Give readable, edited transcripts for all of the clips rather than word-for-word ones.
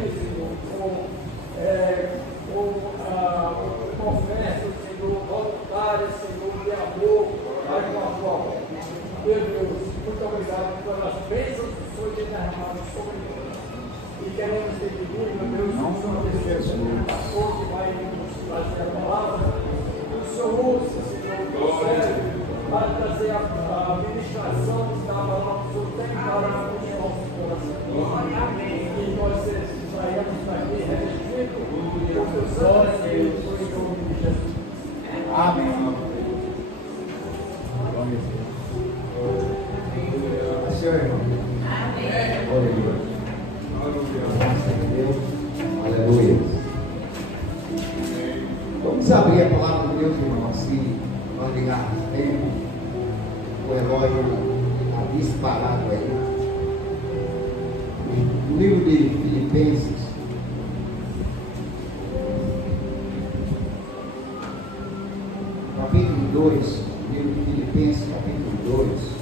aqui, Senhor, com oferta, Senhor, voluntária, Senhor, de amor, Pai, com a tua obra. Meu Deus, muito obrigado pelas bênçãos que o Senhor tem derramado sobre nós. E queremos te pedir, meu Deus, que o Senhor esteja com o pastor que vai nos trazer a palavra, que o Senhor use, Senhor, o teu servo, para trazer a ministração da palavra que o Senhor tem para os nossos corações. Amém. Que nós saímos daqui revestidos com o teu santo Espírito, em nome de Jesus. Amém. Senhor, irmão. Amém. Glória a Deus. Aleluia. Vamos abrir a palavra de Deus, irmão, assim, nós ligarmos tempo, o relógio está disparado aí. No livro de Filipenses, capítulo 2, livro de Filipenses, capítulo 2.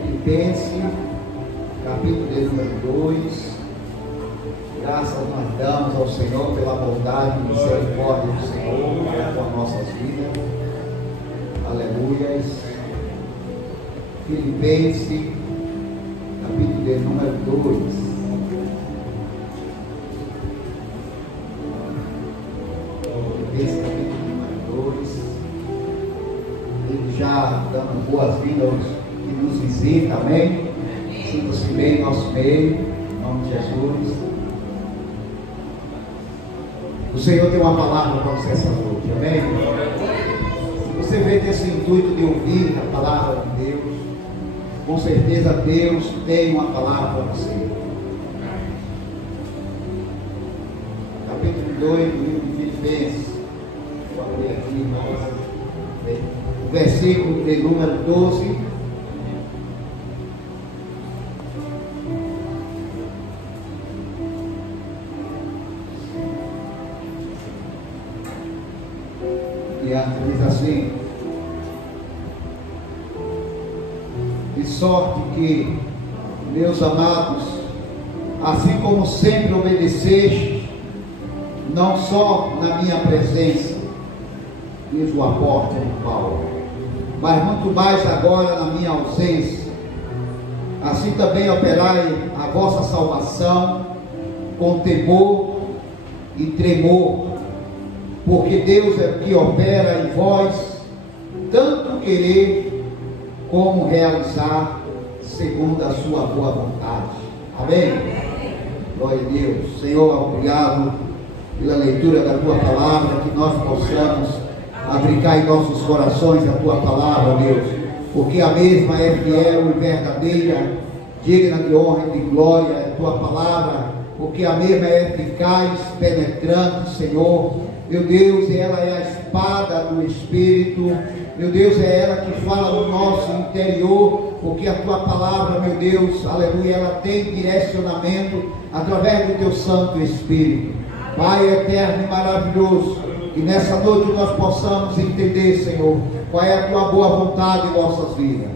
Filipenses, capítulo de número 2. Graças nós damos ao Senhor pela bondade e misericórdia do Senhor para com as nossas vidas. Aleluia. Filipenses, capítulo de número 2. Filipenses, capítulo de número 2. Ele já dando boas-vindas aos que nos visitam, amém? Sinta-se bem em nosso meio, em nome de Jesus. O Senhor tem uma palavra para você essa noite, amém? Se você vê esse intuito de ouvir a palavra de Deus, com certeza Deus tem uma palavra para você. Capítulo 2 do livro de Filipenses. Vou abrir aqui, irmãos. O versículo de número 12. Diz assim: de sorte que, meus amados, assim como sempre obedeceste, não só na minha presença, diz o apóstolo Paulo, mas muito mais agora na minha ausência, assim também operai a vossa salvação com temor e tremor, porque Deus é o que opera em vós, tanto querer como realizar, segundo a sua boa vontade. Amém? Glória a Deus. Senhor, obrigado pela leitura da tua palavra, que nós possamos aplicar em nossos corações a tua palavra, Deus, porque a mesma é fiel e verdadeira, digna de honra e de glória, é a tua palavra, porque a mesma é eficaz, penetrante, Senhor. Meu Deus, ela é a espada do Espírito. Meu Deus, é ela que fala no nosso interior, porque a tua palavra, meu Deus, aleluia, ela tem direcionamento através do teu Santo Espírito. Pai eterno e maravilhoso, que nessa noite nós possamos entender, Senhor, qual é a tua boa vontade em nossas vidas.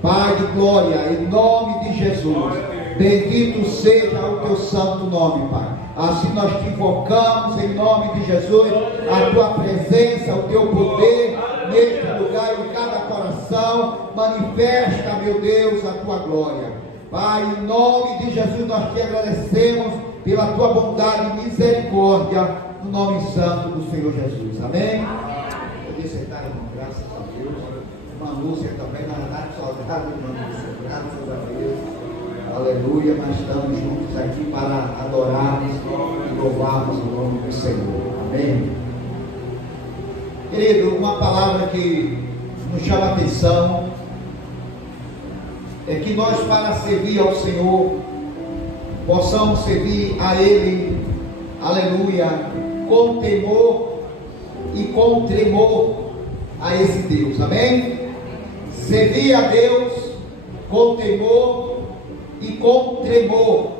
Pai de glória, em nome de Jesus, bendito seja o teu santo nome, Pai. Assim nós te invocamos em nome de Jesus, a tua presença, o teu poder neste lugar, em cada coração. Manifesta, meu Deus, a tua glória. Pai, em nome de Jesus nós te agradecemos pela tua bondade e misericórdia, no nome santo do Senhor Jesus. Amém? Poder sentar, irmão, graças a Deus. Irmã Lúcia também, na verdade, saudade, irmã Lúcia, graças a Deus. Aleluia, nós estamos juntos aqui para adorarmos e louvarmos o nome do Senhor. Amém? Querido, uma palavra que nos chama a atenção é que nós, para servir ao Senhor, possamos servir a Ele, aleluia, com temor e com tremor a esse Deus. Amém? Servir a Deus com temor e com tremor,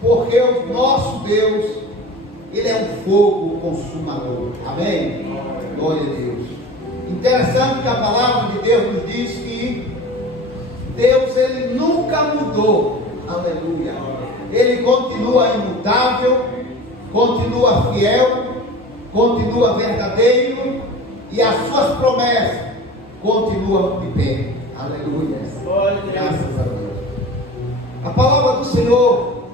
porque o nosso Deus, Ele é um fogo consumador. Amém? Glória a Deus. Interessante que a palavra de Deus nos diz que Deus, Ele nunca mudou. Aleluia. Ele continua imutável, continua fiel, continua verdadeiro, e as suas promessas continuam de pé. Aleluia. Graças a Deus. A palavra do Senhor,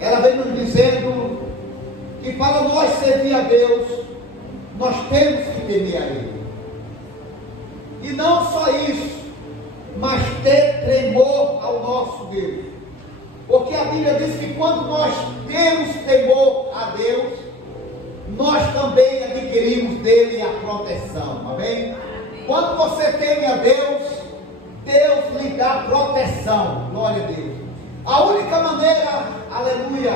ela vem nos dizendo que para nós servir a Deus, nós temos que temer a Ele. E não só isso, mas ter tremor ao nosso Deus. Porque a Bíblia diz que quando nós temos temor a Deus, nós também adquirimos dele a proteção. Amém? Quando você teme a Deus, Deus lhe dá proteção. Glória a Deus. A única maneira, aleluia,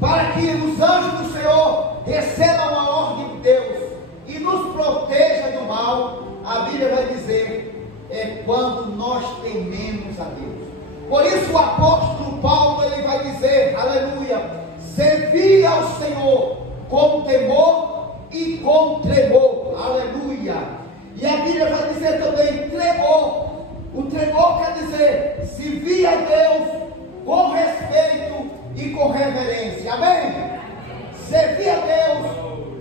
para que os anjos do Senhor recebam a ordem de Deus e nos proteja do mal, a Bíblia vai dizer, é quando nós tememos a Deus. Por isso o apóstolo Paulo, ele vai dizer, aleluia, servir ao Senhor com temor e com tremor, aleluia. E a Bíblia vai dizer também tremor. O tremor quer dizer servir a Deus com respeito e com reverência, amém? Servir a Deus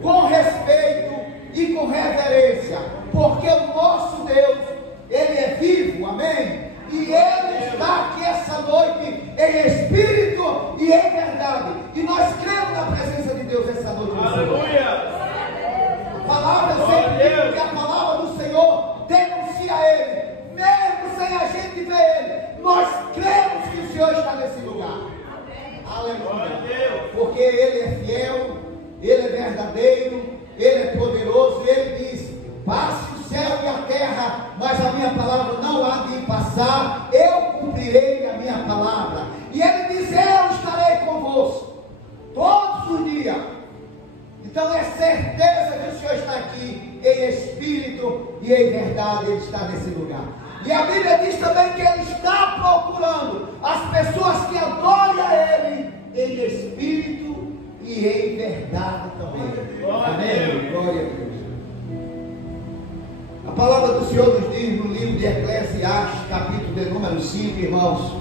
com respeito e com reverência, porque o nosso Deus, Ele é vivo, amém? E Ele está aqui essa noite em espírito e em verdade. E nós cremos na presença de Deus essa noite. Aleluia! A palavra, eu sempre digo que a palavra do Senhor denuncia Ele. Mesmo sem a gente ver Ele, nós cremos que o Senhor está nesse lugar. Aleluia! Porque Ele é fiel, Ele é verdadeiro, Ele é poderoso. E Ele diz, passe o céu e a terra, mas a minha palavra não há de passar, eu cumprirei a minha palavra. E Ele diz, eu estarei convosco todos os dias. Então é certeza que o Senhor está aqui em espírito e em verdade. Ele está nesse lugar. E a Bíblia diz também que Ele está procurando as pessoas que adorem a Ele em espírito e em verdade também. Amém? Glória a Deus. A palavra do Senhor nos diz no livro de Eclesiastes, capítulo de número 5, irmãos,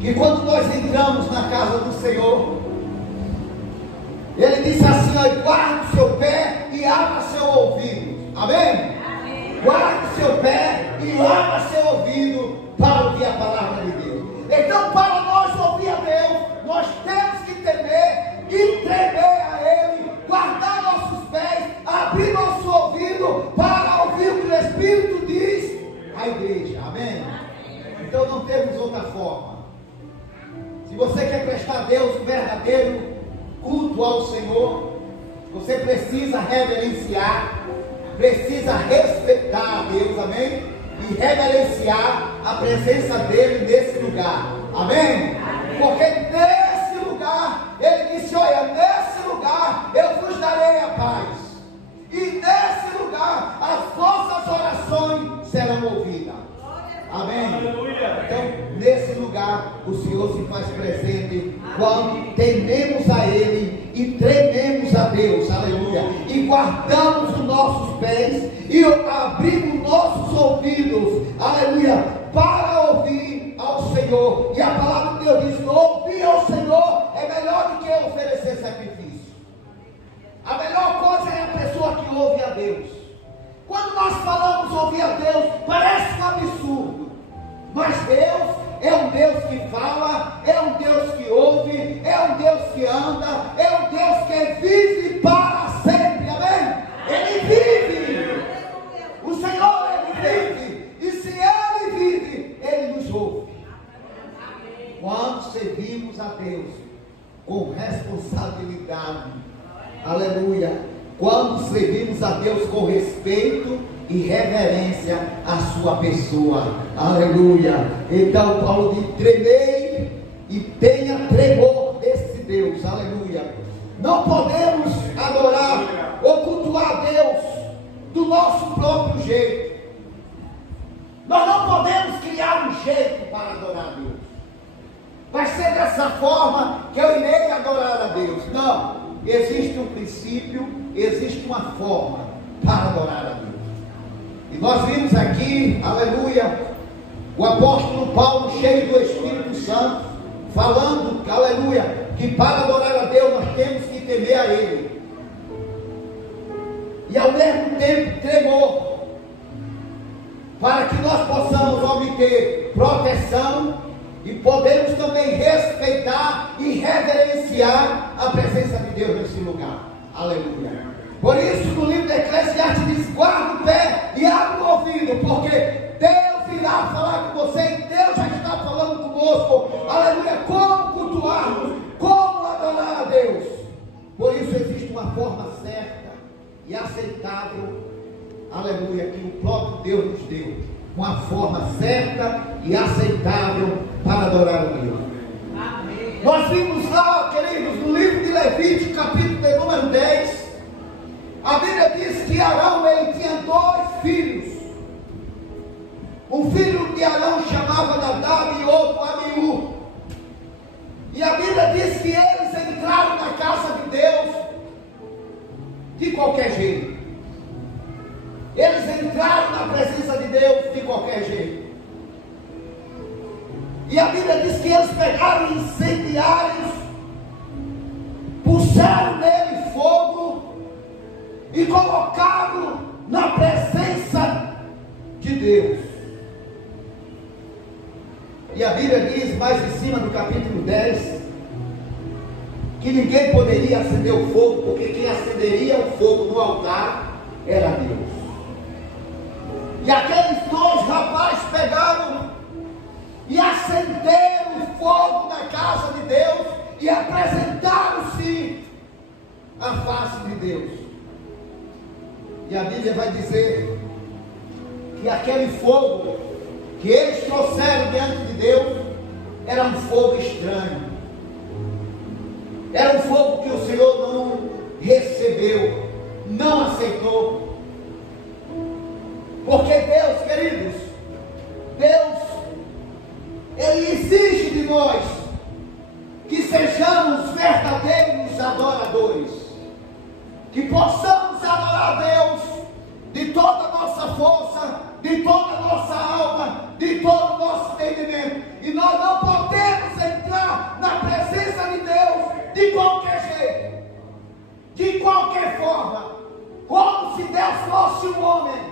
que quando nós entramos na casa do Senhor, Ele disse assim, ó, guarde o seu pé e abra seu ouvido. Amém? Guarde o seu pé e abra seu ouvido para ouvir a palavra de Deus. Então, para nós ouvir a Deus, nós temos que temer e tremer a Ele, guardar nossos pés, abrir nosso ouvido para ouvir o que o Espírito diz à igreja. Amém? Então não temos outra forma. Se você quer prestar a Deus um verdadeiro culto ao Senhor, você precisa reverenciar, precisa respeitar a Deus, amém? E reverenciar a presença dele nesse lugar, amém? Porque nesse lugar, ele disse, olha, nesse lugar eu vos darei a paz, e nesse lugar as vossas orações serão ouvidas, amém? Então, nesse lugar, o Senhor se faz presente quando tememos a Ele e trememos a Deus, aleluia, e guardamos os nossos pés e abrimos nossos ouvidos, aleluia, para ouvir ao Senhor. E a palavra de Deus diz que ouvir ao Senhor é melhor do que oferecer sacrifício. A melhor coisa é a pessoa que ouve a Deus. Quando nós falamos ouvir a Deus, parece um absurdo, mas Deus é um Deus que fala, é um Deus que ouve, é um Deus que anda, é um Deus que vive para sempre, amém? Ele vive, o Senhor, Ele vive, e se Ele vive, Ele nos ouve. Quando servimos a Deus com responsabilidade, aleluia, quando servimos a Deus com respeito e reverência à sua pessoa, aleluia. Então Paulo diz, tremei e tenha tremor desse Deus, aleluia. Não podemos adorar ou cultuar Deus do nosso próprio jeito. Nós não podemos criar um jeito para adorar Deus. Vai ser dessa forma que eu irei adorar a Deus. Não, existe um princípio, existe uma forma para adorar a Deus. E nós vimos aqui, aleluia, o apóstolo Paulo, cheio do Espírito Santo, falando, aleluia, que para adorar a Deus nós temos que temer a Ele. E ao mesmo tempo tremor, para que nós possamos obter proteção e podemos também respeitar e reverenciar a presença de Deus nesse lugar. Aleluia. Por isso no livro de Eclesiastes diz: guarda o pé e abre o ouvido, porque Deus irá falar com você, e Deus já está falando conosco. Aleluia. Como cultuarmos, como adorar a Deus. Por isso existe uma forma certa e aceitável, aleluia, que o próprio Deus nos deu, uma forma certa e aceitável para adorar a Deus. Amém. Nós vimos lá, queridos, no livro de Levítico, capítulo de número 10, a Bíblia diz que Arão, ele tinha 2 filhos. Um filho de Arão chamava Nadab e outro Abiú. E a Bíblia diz que eles entraram na casa de Deus de qualquer jeito. Eles entraram na presença de Deus de qualquer jeito. E a Bíblia diz que eles pegaram incendiários, puseram nele fogo e colocaram na presença de Deus. E a Bíblia diz mais em cima do capítulo 10 que ninguém poderia acender o fogo, porque quem acenderia o fogo no altar era Deus. E aqueles 2 rapazes pegaram e acenderam o fogo na casa de Deus e apresentaram-se à face de Deus. E a Bíblia vai dizer que aquele fogo que eles trouxeram diante de Deus era um fogo estranho. Era um fogo que o Senhor não recebeu, não aceitou. Porque Deus, queridos, Deus, Ele exige de nós que sejamos verdadeiros adoradores, que possamos adorar a Deus de toda a nossa força, de toda a nossa alma, de todo o nosso entendimento. E nós não podemos entrar na presença de Deus de qualquer jeito, de qualquer forma, como se Deus fosse um homem.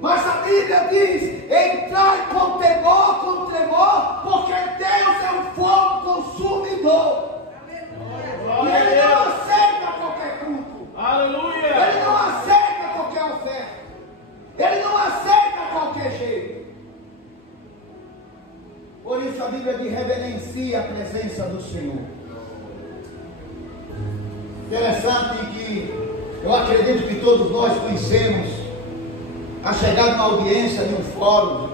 Mas a Bíblia diz: entrai com temor, com tremor, porque Deus é um fogo consumidor. E Ele não aceita qualquer culto. Aleluia. Ele não aceita qualquer oferta. Ele não aceita qualquer jeito. Por isso a Bíblia diz: reverencia a presença do Senhor. Interessante que eu acredito que todos nós conhecemos a chegar numa audiência, em um fórum,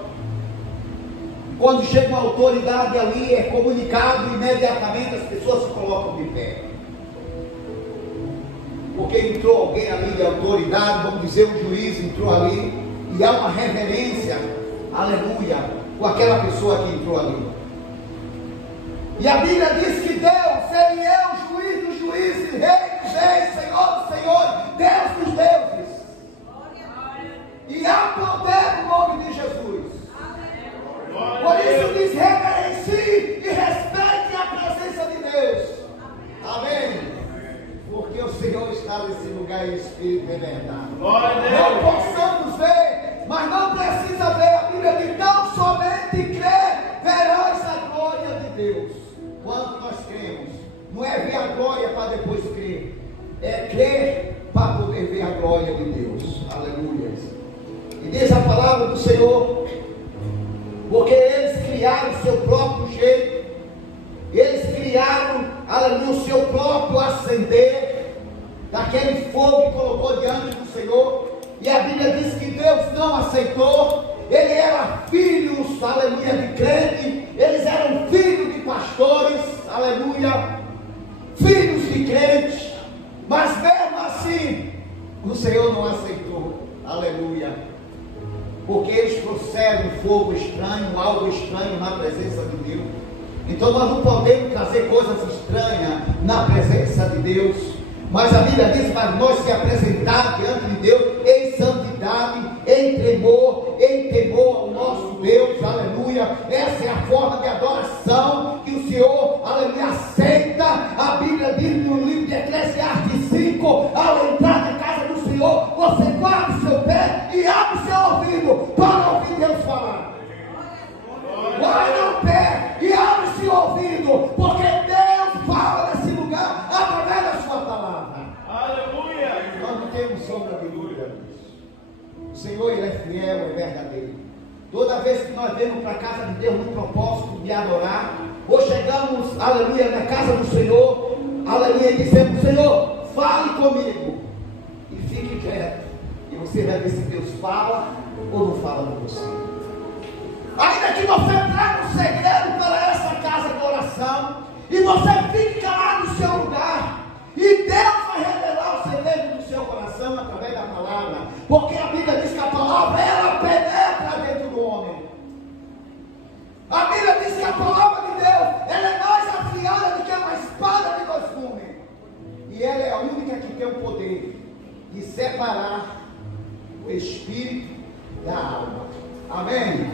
quando chega uma autoridade ali, é comunicado, imediatamente as pessoas se colocam de pé, porque entrou alguém ali de autoridade, vamos dizer, um juiz entrou ali, e há uma reverência, aleluia, com aquela pessoa que entrou ali. E a Bíblia diz que Deus, Ele é o juiz dos juízes, rei dos reis, Senhor dos senhores, Deus dos deuses. E há poder no nome de Jesus. Por isso diz: reverencie e respeite a presença de Deus. Amém. Porque o Senhor está nesse lugar em espírito e verdade. Não possamos ver, mas não precisa ver. A Bíblia diz: não somente crer, verás a glória de Deus. Quando nós cremos, não é ver a glória para depois crer, é crer para poder ver a glória de Deus. Aleluia. E diz a palavra do Senhor, porque eles criaram o seu próprio jeito, eles criaram, aleluia, o seu próprio acender daquele fogo que colocou diante do Senhor. E a Bíblia diz que Deus não aceitou. Ele era filhos, aleluia, de crente, eles eram filhos de pastores, aleluia, filhos de crentes, mas mesmo assim o Senhor não aceitou, aleluia. Porque eles trouxeram um fogo estranho, algo estranho na presença de Deus. Então nós não podemos trazer coisas estranhas na presença de Deus. Mas a Bíblia diz para nós se apresentar diante de Deus em santidade, em temor ao nosso Deus, aleluia. Essa é a forma de adoração que o Senhor, aleluia, aceita. A Bíblia diz no livro de Eclesiastes 5, ao entrar na casa do Senhor, você guarda o seu pé e abre o seu ouvido para ouvir Deus falar. Guarda o pé e abre o seu ouvido, porque Deus fala nesse lugar através da sua palavra. Aleluia! Nós não temos sombra de dúvida disso. O Senhor, Ele é fiel, é verdadeiro. Toda vez que nós vemos para a casa de Deus no propósito de adorar, ou chegamos, aleluia, na casa do Senhor, aleluia, e dizemos: Senhor, fale comigo, e fique quieto, e você vai ver se Deus fala ou não fala com você. Ainda que você traga um segredo para essa casa de oração, e você fique calado no seu lugar, e Deus vai revelar o segredo do seu coração através da palavra, porque a Bíblia diz que a palavra, ela penetra dentro do homem. A Bíblia diz que a palavra de Deus, ela é mais afiada do que uma espada de dois gumes, e ela é a única que tem o poder de separar o espírito da alma. Amém?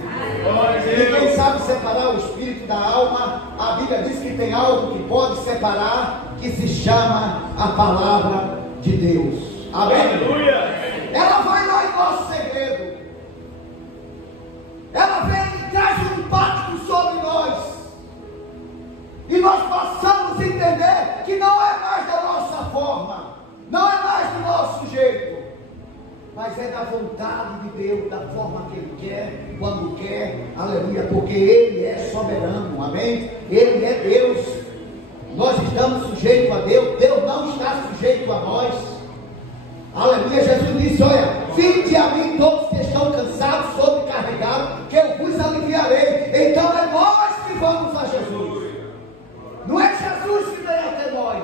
E quem sabe separar o espírito da alma, a Bíblia diz que tem algo que pode separar, que se chama a palavra de Deus. Amém? Aleluia! Ela vai lá em nosso segredo. Ela vem e traz um impacto sobre nós. E nós passamos a entender que não é mais da nossa forma, não é mais do nosso jeito, mas é da vontade de Deus, da forma que Ele quer, quando quer, aleluia, porque Ele é soberano, amém? Ele é Deus, nós estamos sujeitos a Deus, Deus não está sujeito a nós, aleluia. Jesus disse: olha, vinde a mim todos que estão cansados, sobrecarregados, que eu vos aliviarei. Então é nós que vamos a Jesus, não é Jesus que vem até nós.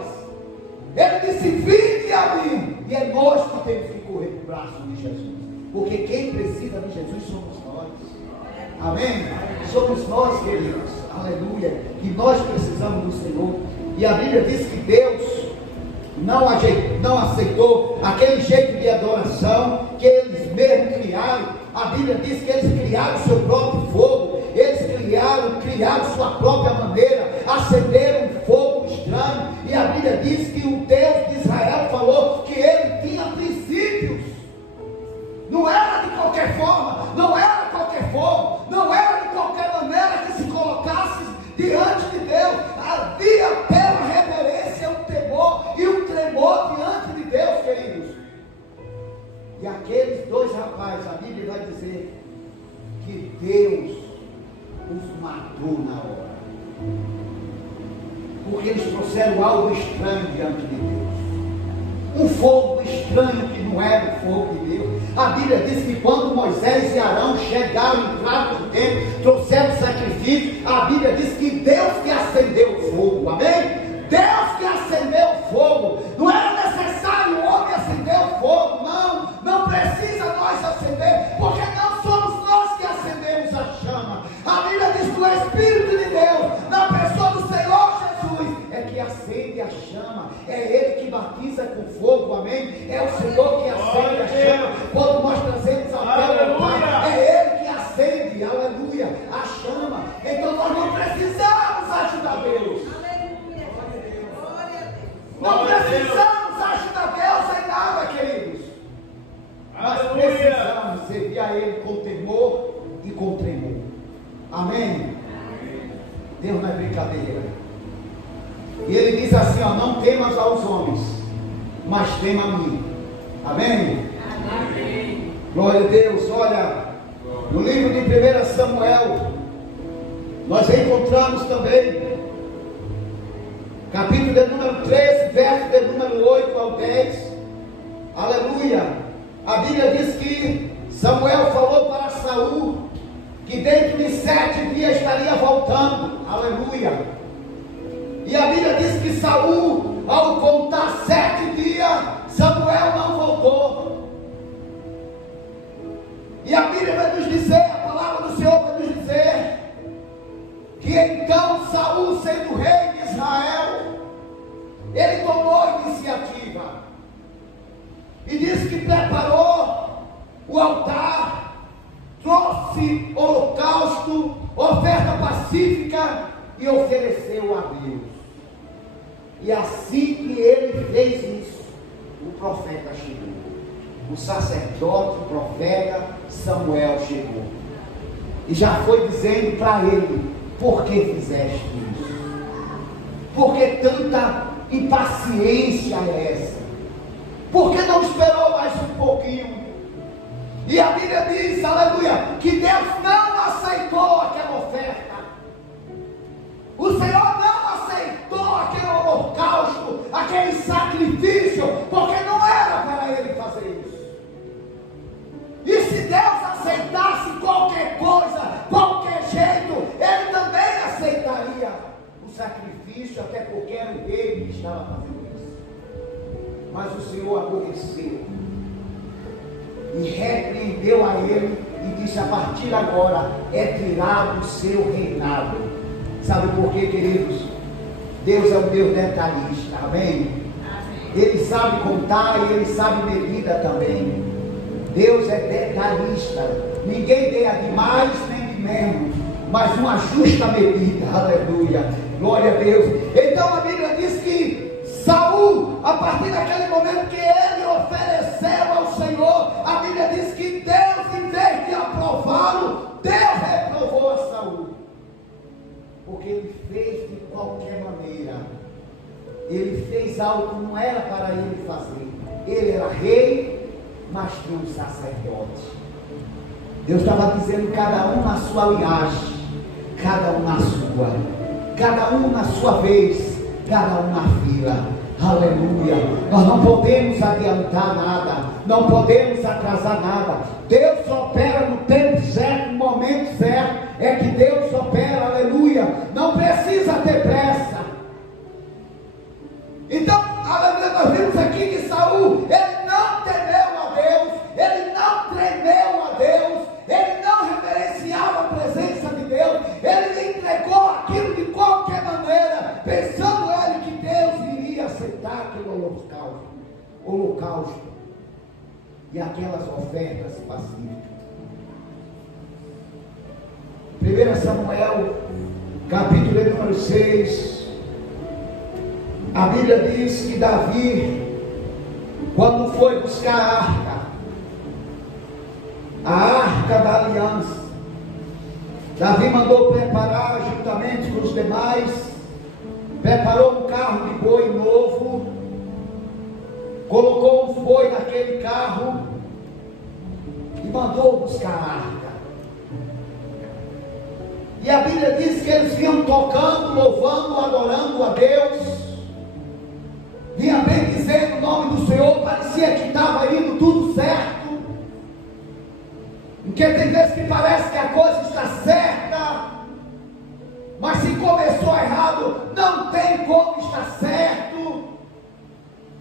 Ele disse: vinde a mim, e é nós que temos que correr para o braço de Jesus, porque quem precisa de Jesus somos nós. Amém? Somos nós, queridos, aleluia, que nós precisamos do Senhor. E a Bíblia diz que Deus não aceitou aquele jeito de adoração que eles mesmos criaram. A Bíblia diz que eles criaram seu próprio fogo, eles criaram sua própria maneira, acenderam um fogo estranho. E a Bíblia diz que o Deus de Israel falou que ele tinha princípios, não era de qualquer forma, não era qualquer fogo, não era de qualquer maneira que se colocasse diante de Deus. Havia pela reverência um temor e um tremor diante de Deus, queridos. E aqueles dois rapazes, a Bíblia vai dizer que Deus os matou na hora, porque eles trouxeram algo estranho diante de Deus, um fogo estranho que não era o fogo de Deus. A Bíblia diz que quando Moisés e Arão chegaram, entraram no templo, trouxeram sacrifício, a Bíblia diz que Deus que acendeu o fogo, amém? Deus que acendeu o fogo, não era necessário o homem acender o fogo, não precisa nós acender, porque não somos nós que acendemos a chama. A Bíblia diz que o Espírito de Deus, na pessoa do Senhor Jesus, é que acende a chama, é Ele que batiza com fogo, amém? É o Senhor que acende a chama, quando nós trazemos a fé ao Pai, é Ele que acende, aleluia, a chama. Então nós não precisamos ajudar Deus. Não precisamos ajudar Deus em nada, queridos. Mas precisamos servir a Ele com temor e com tremor. Amém? Deus não é brincadeira. E Ele diz assim: ó, não temas aos homens, mas tema a mim. Amém? Amém. Glória a Deus. Olha, no livro de 1 Samuel, nós encontramos também capítulo de número 13, verso de número 8 ao 10. Aleluia. A Bíblia diz que Samuel falou para Saul que dentro de 7 dias estaria voltando. Aleluia. E a Bíblia diz que Saul, ao contar 7 dias, Samuel não voltou. E a Bíblia vai nos dizer, a palavra do Senhor vai nos dizer que então Saul E diz que preparou o altar, trouxe holocausto, oferta pacífica e ofereceu a Deus. E assim que ele fez isso, o profeta chegou. O sacerdote, o profeta Samuel chegou. E já foi dizendo para ele: por que fizeste isso? Por que tanta impaciência é essa? Por que não esperou mais um pouquinho? E a Bíblia diz, aleluia, que Deus não aceitou aquela oferta. O Senhor não aceitou aquele holocausto, aquele sacrifício, porque não era para ele fazer isso. E se Deus aceitasse qualquer coisa, qualquer jeito, ele também aceitaria o sacrifício, até porque era o rei que estava fazendo isso. Mas o Senhor aborreceu e repreendeu a ele e disse: a partir de agora é tirado o seu reinado. Sabe por quê, queridos? Deus é um Deus detalhista, amém? Ele sabe contar e ele sabe medida também. Deus é detalhista. Ninguém ganha de mais nem de menos, mas uma justa medida, aleluia, glória a Deus. Então a Bíblia diz que Saul, a partir daquele momento que ele ofereceu ao Senhor, a Bíblia diz que Deus, em vez de aprová-lo, Deus reprovou a Saul, porque ele fez de qualquer maneira. Ele fez algo que não era para ele fazer. Ele era rei, mas tinha um sacerdote. Deus estava dizendo: cada um na sua linhagem, cada um na sua, cada um na sua vez, cada um na fila. Aleluia. Nós não podemos adiantar nada, não podemos atrasar nada. Deus opera no tempo certo, no momento certo. É que Deus opera, aleluia. Não precisa ter pressa. Então, aleluia, nós vimos aqui que Saul, ele não temeu a Deus, ele não tremeu a Deus, ele não reverenciava a presença de Deus, ele entregou aquilo de qualquer maneira, pensando ele que Deus iria aceitar aquele holocausto e aquelas ofertas pacíficas. 1 Samuel, capítulo número 6, a Bíblia diz que Davi, quando foi buscar a arca da aliança, Davi mandou preparar juntamente com os demais, preparou um carro de boi novo, colocou os bois naquele carro e mandou buscar a arca. E a Bíblia diz que eles vinham tocando, louvando, adorando a Deus, vinha bem dizendo o nome do Senhor, parecia que estava indo tudo certo. Porque tem vezes que parece que a coisa está certa, mas se começou errado, não tem como estar certo.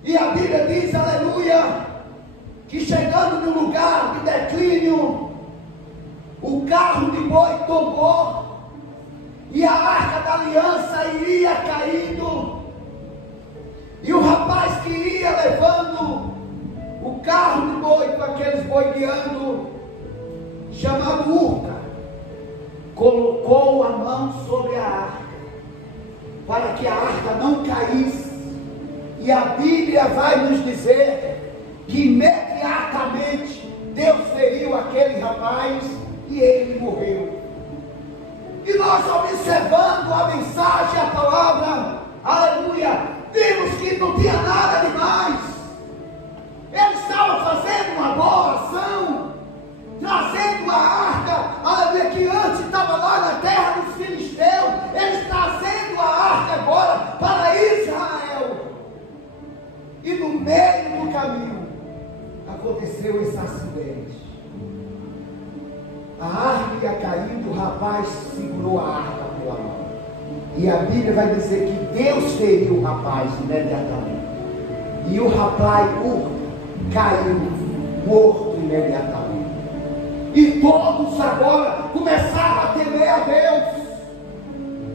E a Bíblia diz, aleluia, que chegando no lugar de declínio, o carro de boi tombou, e a arca da aliança iria caindo, e o rapaz que ia levando o carro de boi com aqueles boi guiando, chamado Urca, colocou a mão sobre a arca, para que a arca não caísse. E a Bíblia vai nos dizer que imediatamente Deus feriu aquele rapaz e ele morreu. E nós, observando a mensagem, a palavra, aleluia, vimos que não tinha nada demais. Ele estava fazendo uma boa ação, trazendo a arca, aleluia, que antes estava lá na terra dos filisteus. Ele está trazendo a arca agora para Israel. E no meio do caminho aconteceu esse acidente. A arca ia caindo, o rapaz segurou a arca pela mão. E a Bíblia vai dizer que Deus feriu o rapaz imediatamente. E o rapaz caiu morto imediatamente. E todos agora começaram a temer a Deus.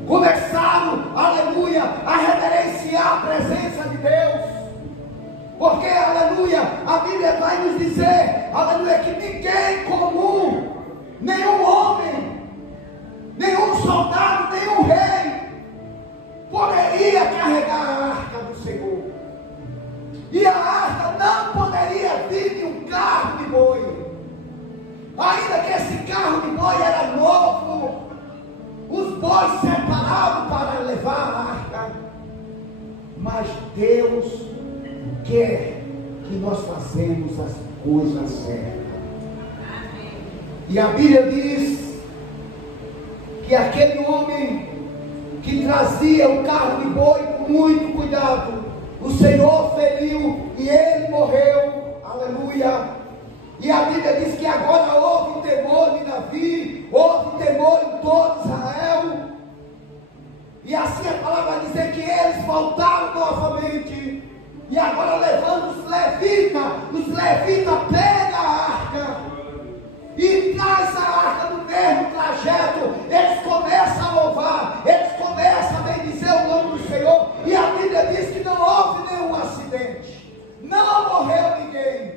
Começaram, aleluia, a reverenciar a presença de Deus. Porque, aleluia, a Bíblia vai nos dizer, aleluia, que ninguém comum, nenhum homem, nenhum soldado, nenhum rei, poderia carregar a arca do Senhor. E a arca não poderia vir de um carro de boi. Ainda que esse carro de boi era novo, os bois separados para levar a arca. Mas Deus quer que nós façamos as coisas certas. E a Bíblia diz que aquele homem que trazia o carro de boi com muito cuidado, o Senhor feriu e ele morreu. Aleluia. E a Bíblia diz que agora houve temor de Davi, houve temor em todo Israel. E assim a palavra vai dizer que eles voltaram novamente. E agora levando os levitas pegam a arca e traz a arca no mesmo trajeto. Eles começam a louvar, eles começam a bendizer o nome do Senhor. E a Bíblia diz que não houve nenhum acidente, não morreu ninguém.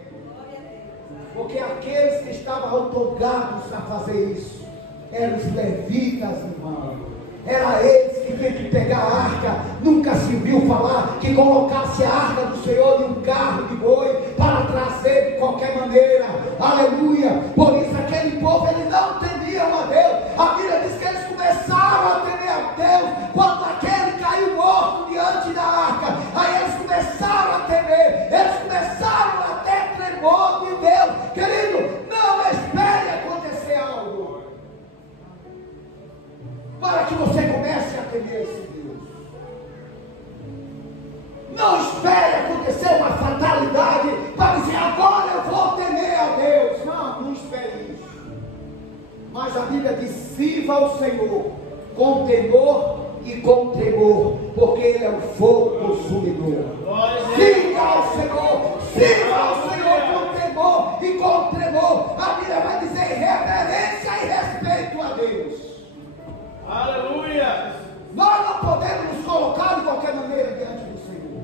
Porque aqueles que estavam obrigados a fazer isso eram os levitas, irmão. Era eles que tinham que pegar a arca. Nunca se viu falar que colocasse a arca do Senhor em um carro de boi para trazer de qualquer maneira. Aleluia. Por isso aquele povo, eles não temiam a Deus. A Bíblia diz que eles começaram a temer a Deus quando aquele caiu morto diante da arca. Aí eles começaram a temer, eles começaram a ter tremor de Deus. Querido, não espere acontecer algo para que você comece a temer esse Deus. Não espere acontecer uma fatalidade para dizer, agora eu vou temer a Deus. Não espere isso. Mas a Bíblia diz, sirva ao Senhor com temor e com tremor, porque Ele é o fogo consumidor. Sirva ao Senhor com temor e com tremor. A Bíblia vai dizer reverência e respeito a Deus. Aleluia! Nós não podemos nos colocar de qualquer maneira diante do Senhor,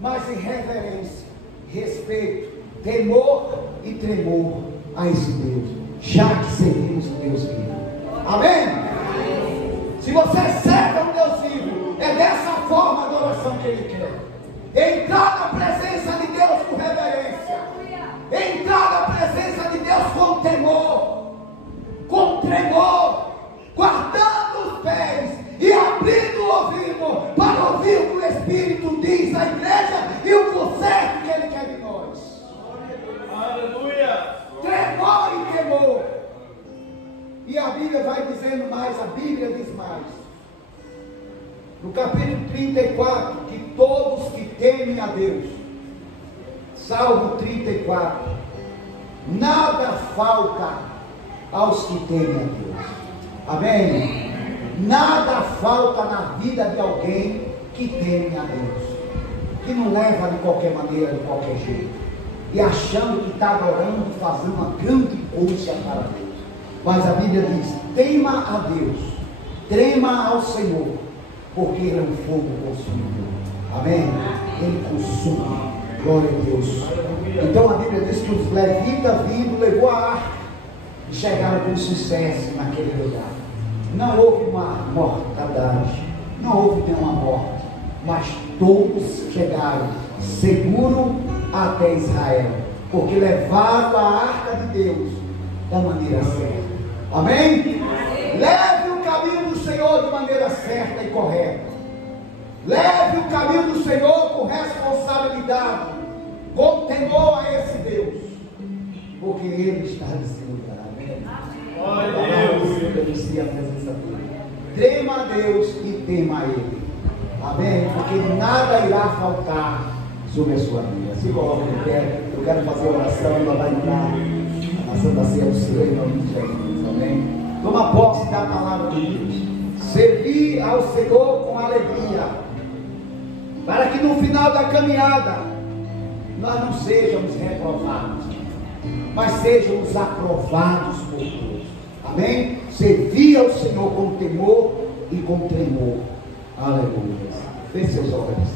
mas em reverência, respeito, temor e tremor a esse Deus, já que servimos o Deus vivo. Amém? Se você serve um Deus vivo, é dessa forma a adoração que Ele quer. Entrar na presença de Deus com reverência, entrar na presença de Deus com temor, com tremor, guardando os pés e abrindo o ouvido para ouvir o que o Espírito diz à igreja e o conserto que Ele quer de nós. Aleluia! Tremor e temor. E a Bíblia vai dizendo mais, a Bíblia diz mais. No capítulo 34, que todos que temem a Deus, Salmo 34, nada falta aos que temem a Deus. Amém? Nada falta na vida de alguém que teme a Deus, que não leva de qualquer maneira, de qualquer jeito, e achando que está adorando, fazendo uma grande coisa para Deus. Mas a Bíblia diz, tema a Deus, trema ao Senhor, porque Ele é um fogo consumidor. Amém? Ele consome. Glória a Deus. Então a Bíblia diz que os levitas vindo levou a arca e chegaram com sucesso naquele lugar. Não houve uma mortandade, não houve nenhuma morte, mas todos chegaram seguro até Israel, porque levaram a arca de Deus da maneira certa. Amém? Leve o caminho do Senhor de maneira certa e correta. Leve o caminho do Senhor com responsabilidade, com temor a esse Deus, porque Ele está nesse lugar. Amém? Glória a Deus. Beneficia a presença dele. Trema a Deus e tema a Ele. Amém? Porque nada irá faltar sobre a sua vida. Se coloca de pé, eu quero fazer a oração, ela vai entrar na Santa Ceia do Senhor em nome de Jesus. Amém? Toma posse da palavra de Deus. Servir ao Senhor com alegria, para que no final da caminhada nós não sejamos reprovados, mas sejamos aprovados por Deus. Amém? Servir ao Senhor com temor e com tremor. Aleluia. Feche seus olhos.